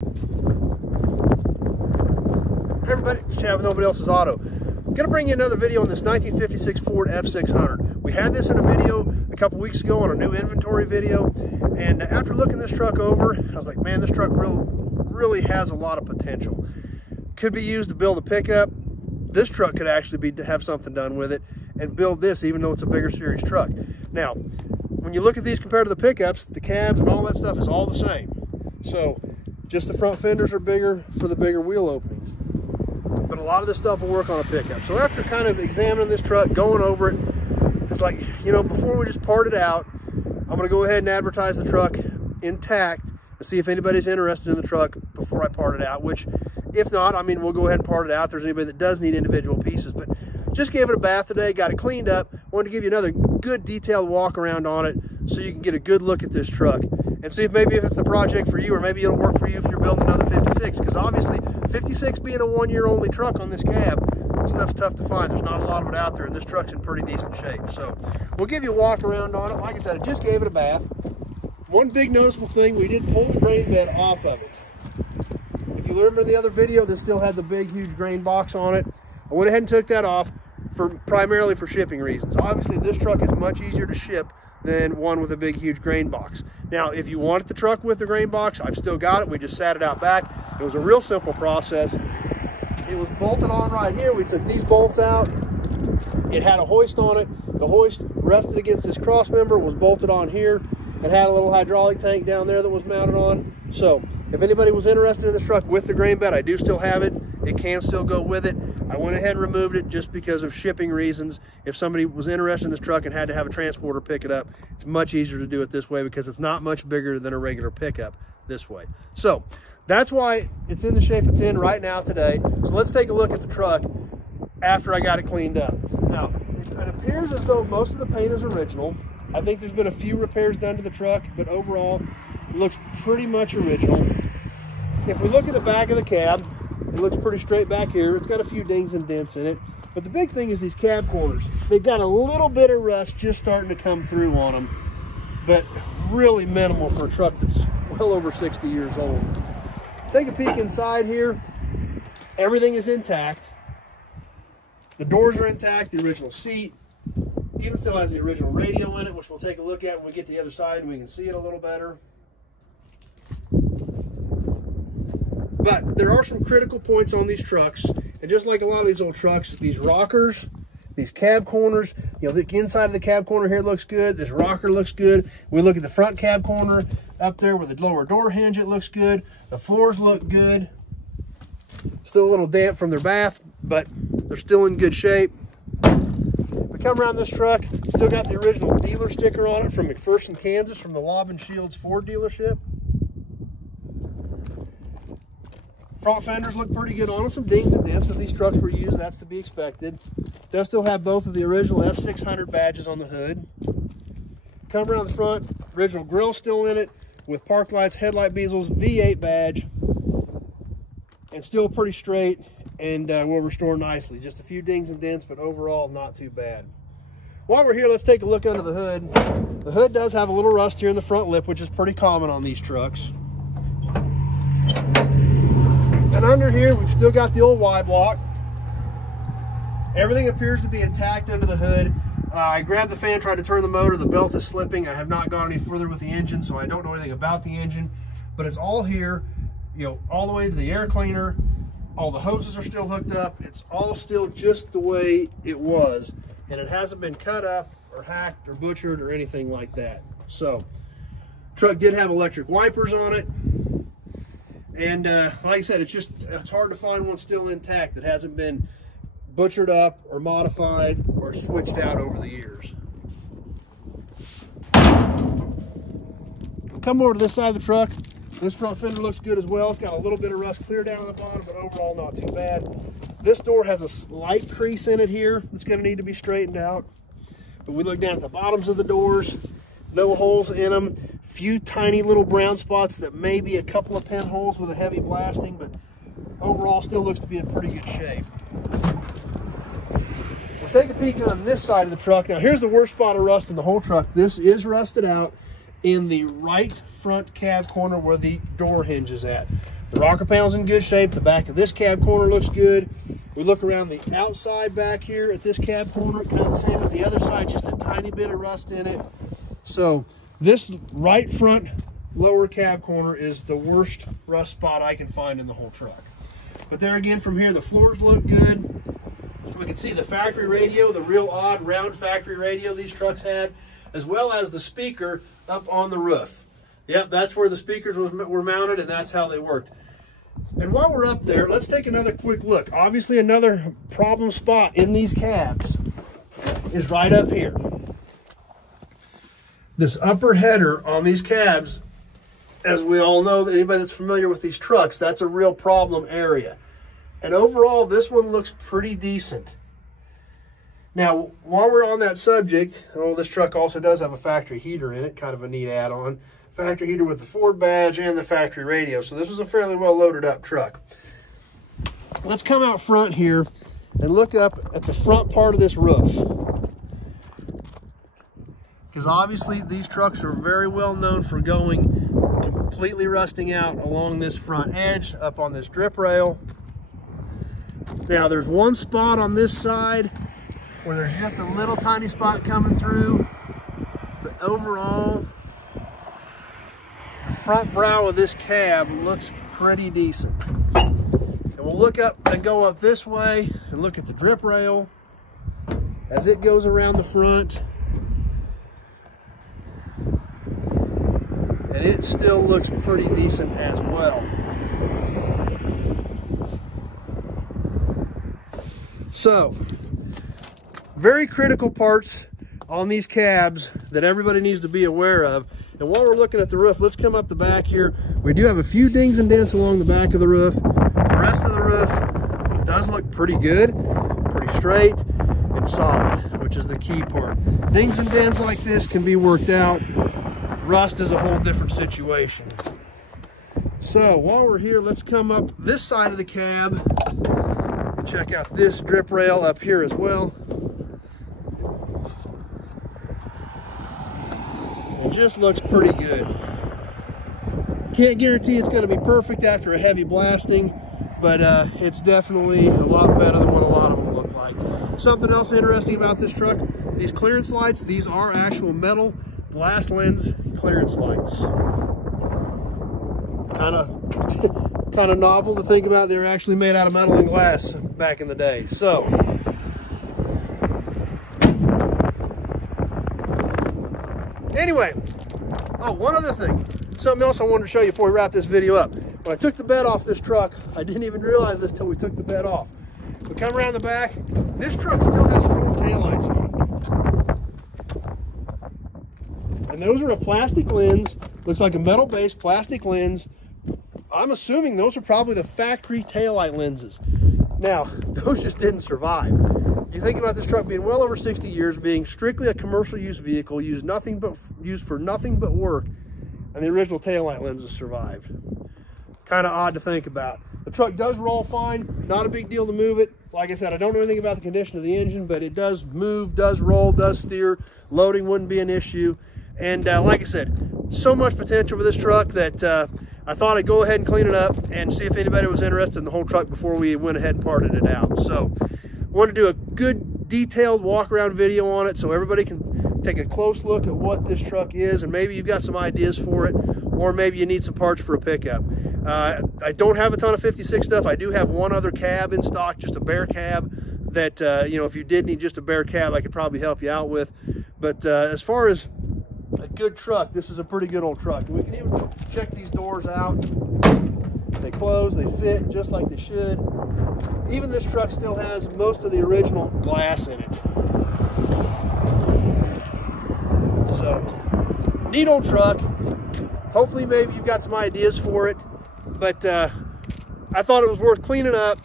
Hey everybody, it's Chad with Nobody Else's Auto. I'm going to bring you another video on this 1956 Ford F600. We had this in a video a couple weeks ago on a new inventory video, and after looking this truck over, I was like, man, this truck really has a lot of potential. Could be used to build a pickup. This truck could actually have something done with it and build this, even though it's a bigger series truck. Now, when you look at these compared to the pickups, the cabs and all that stuff is all the same. So, just the front fenders are bigger for the bigger wheel openings. But a lot of this stuff will work on a pickup. So after kind of examining this truck, going over it, it's like, you know, before we just part it out, I'm gonna go ahead and advertise the truck intact and see if anybody's interested in the truck before I part it out, which if not, I mean, we'll go ahead and part it out if there's anybody that does need individual pieces. But just gave it a bath today, got it cleaned up. Wanted to give you another good detailed walk around on it so you can get a good look at this truck and see if maybe if it's the project for you, or maybe it'll work for you if you're building another 56, because obviously 56 being a one-year only truck on this cab, stuff's tough to find. There's not a lot of it out there, and this truck's in pretty decent shape. So we'll give you a walk around on it. Like I said, I just gave it a bath. One big noticeable thing, we did pull the grain bed off of it. If you remember the other video, this still had the big huge grain box on it. I went ahead and took that off primarily for shipping reasons. Obviously this truck is much easier to ship than one with a big huge grain box. Now if you wanted the truck with the grain box, I've still got it. We just sat it out back. It was a real simple process. It was bolted on right here. We took these bolts out. It had a hoist on it. The hoist rested against this cross member, was bolted on here. It had a little hydraulic tank down there that was mounted on. So if anybody was interested in this truck with the grain bed, I do still have it. It can still go with it. I went ahead and removed it just because of shipping reasons. If somebody was interested in this truck and had to have a transporter pick it up, it's much easier to do it this way because it's not much bigger than a regular pickup this way. So that's why it's in the shape it's in right now today. So let's take a look at the truck after I got it cleaned up. Now, it appears as though most of the paint is original. I think there's been a few repairs done to the truck, but overall, it looks pretty much original. If we look at the back of the cab, it looks pretty straight back here. It's got a few dings and dents in it. But the big thing is these cab corners. They've got a little bit of rust just starting to come through on them, but really minimal for a truck that's well over 60 years old. Take a peek inside here. Everything is intact. The doors are intact, the original seat. Even still has the original radio in it, which we'll take a look at when we get to the other side and we can see it a little better. But there are some critical points on these trucks, and just like a lot of these old trucks, these rockers, these cab corners, you know, the inside of the cab corner here looks good. This rocker looks good. We look at the front cab corner up there with the lower door hinge, it looks good. The floors look good. Still a little damp from their bath, but they're still in good shape. We come around this truck, still got the original dealer sticker on it from McPherson, Kansas, from the Lob and Shields Ford dealership. Front fenders look pretty good on them. Some dings and dents, but these trucks were used. That's to be expected. Does still have both of the original F600 badges on the hood. Come around the front, original grille still in it with park lights, headlight bezels, V8 badge, and still pretty straight and will restore nicely. Just a few dings and dents, but overall not too bad. While we're here, let's take a look under the hood. The hood does have a little rust here in the front lip, which is pretty common on these trucks. And under here, we've still got the old Y block. Everything appears to be intact under the hood. I grabbed the fan, tried to turn the motor. The belt is slipping. I have not gone any further with the engine, so I don't know anything about the engine. But it's all here, you know, all the way to the air cleaner. All the hoses are still hooked up. It's all still just the way it was. And it hasn't been cut up or hacked or butchered or anything like that. So, truck did have electric wipers on it. And like I said, it's hard to find one still intact that hasn't been butchered up or modified or switched out over the years. Come over to this side of the truck. This front fender looks good as well. It's got a little bit of rust clear down on the bottom, but overall not too bad. This door has a slight crease in it here that's going to need to be straightened out. But we look down at the bottoms of the doors, no holes in them. Few tiny little brown spots that may be a couple of pinholes with a heavy blasting, but overall still looks to be in pretty good shape. We'll take a peek on this side of the truck. Now here's the worst spot of rust in the whole truck. This is rusted out in the right front cab corner where the door hinge is at. The rocker panel's in good shape. The back of this cab corner looks good. We look around the outside back here at this cab corner, kind of the same as the other side, just a tiny bit of rust in it. So this right front lower cab corner is the worst rust spot I can find in the whole truck. But there again, from here, the floors look good. We can see the factory radio, the real odd round factory radio these trucks had, as well as the speaker up on the roof. Yep, that's where the speakers were mounted, and that's how they worked. And while we're up there, let's take another quick look. Obviously, another problem spot in these cabs is right up here. This upper header on these cabs, as we all know, that anybody that's familiar with these trucks, that's a real problem area. And overall, this one looks pretty decent. Now, while we're on that subject, oh, this truck also does have a factory heater in it, kind of a neat add-on. Factory heater with the Ford badge and the factory radio. So this was a fairly well loaded up truck. Let's come out front here and look up at the front part of this roof. Because obviously these trucks are very well known for going completely rusting out along this front edge, up on this drip rail. Now there's one spot on this side where there's just a little tiny spot coming through, but overall, the front brow of this cab looks pretty decent. And we'll look up and go up this way and look at the drip rail as it goes around the front. And it still looks pretty decent as well. So, very critical parts on these cabs that everybody needs to be aware of. And while we're looking at the roof, let's come up the back here. We do have a few dings and dents along the back of the roof. The rest of the roof does look pretty good, pretty straight and solid, which is the key part. Dings and dents like this can be worked out. Rust is a whole different situation. So while we're here, let's come up this side of the cab and check out this drip rail up here as well. It just looks pretty good. Can't guarantee it's going to be perfect after a heavy blasting, but it's definitely a lot better than what a lot of them look like. Something else interesting about this truck, these clearance lights, these are actual metal glass lens clearance lights. Kind of novel to think about. They were actually made out of metal and glass back in the day. So anyway, oh, one other thing, something else I wanted to show you before we wrap this video up. When I took the bed off this truck, I didn't even realize this till we took the bed off. We come around the back, this truck still has Ford taillights on. And those are a plastic lens, looks like a metal-based plastic lens. I'm assuming those are probably the factory taillight lenses. Now, those just didn't survive. You think about this truck being well over 60 years, being strictly a commercial use vehicle, used for nothing but work, and the original taillight lenses survived. Kind of odd to think about. The truck does roll fine, not a big deal to move it. Like I said, I don't know anything about the condition of the engine, but it does move, does roll, does steer. Loading wouldn't be an issue. And like I said, so much potential for this truck that I thought I'd go ahead and clean it up and see if anybody was interested in the whole truck before we went ahead and parted it out. So wanted to do a good detailed walk around video on it so everybody can take a close look at what this truck is, and maybe you've got some ideas for it, or maybe you need some parts for a pickup. I don't have a ton of 56 stuff. I do have one other cab in stock, just a bare cab that, you know, if you did need just a bare cab, I could probably help you out with. But as far as a good truck, this is a pretty good old truck. We can even check these doors out. They close, they fit just like they should. Even this truck still has most of the original glass in it. So, neat old truck. Hopefully maybe you've got some ideas for it. But I thought it was worth cleaning up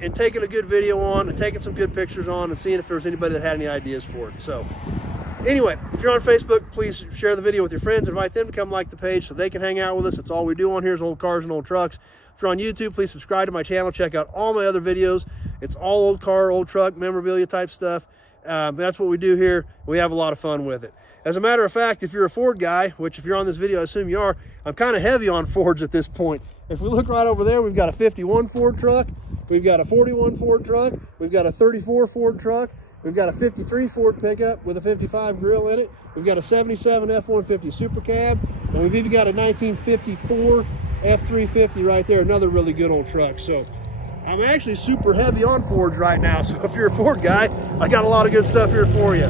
and taking a good video on and taking some good pictures on and seeing if there was anybody that had any ideas for it. So anyway, if you're on Facebook, please share the video with your friends. Invite them to come like the page so they can hang out with us. That's all we do on here is old cars and old trucks. If you're on YouTube, please subscribe to my channel. Check out all my other videos. It's all old car, old truck, memorabilia type stuff. That's what we do here. We have a lot of fun with it. As a matter of fact, if you're a Ford guy, which if you're on this video, I assume you are, I'm kind of heavy on Fords at this point. If we look right over there, we've got a 51 Ford truck, we've got a 41 Ford truck, we've got a 34 Ford truck, we've got a 53 Ford pickup with a 55 grill in it, we've got a 77 F-150 Super Cab, and we've even got a 1954 F-350 right there, another really good old truck. So I'm actually super heavy on Fords right now, so if you're a Ford guy, I got a lot of good stuff here for you.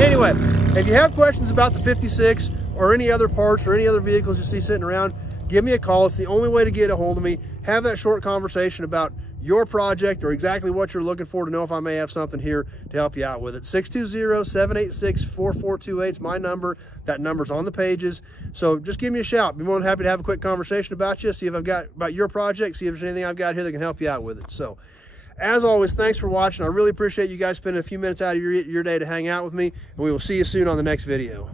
Anyway, if you have questions about the 56 or any other parts or any other vehicles you see sitting around, give me a call. It's the only way to get a hold of me. Have that short conversation about your project or exactly what you're looking for to know if I may have something here to help you out with it. 620-786-4428 is my number. That number's on the pages. So just give me a shout. Be more than happy to have a quick conversation about you, see if I've got about your project, see if there's anything I've got here that can help you out with it. So as always, thanks for watching. I really appreciate you guys spending a few minutes out of your day to hang out with me, and we will see you soon on the next video.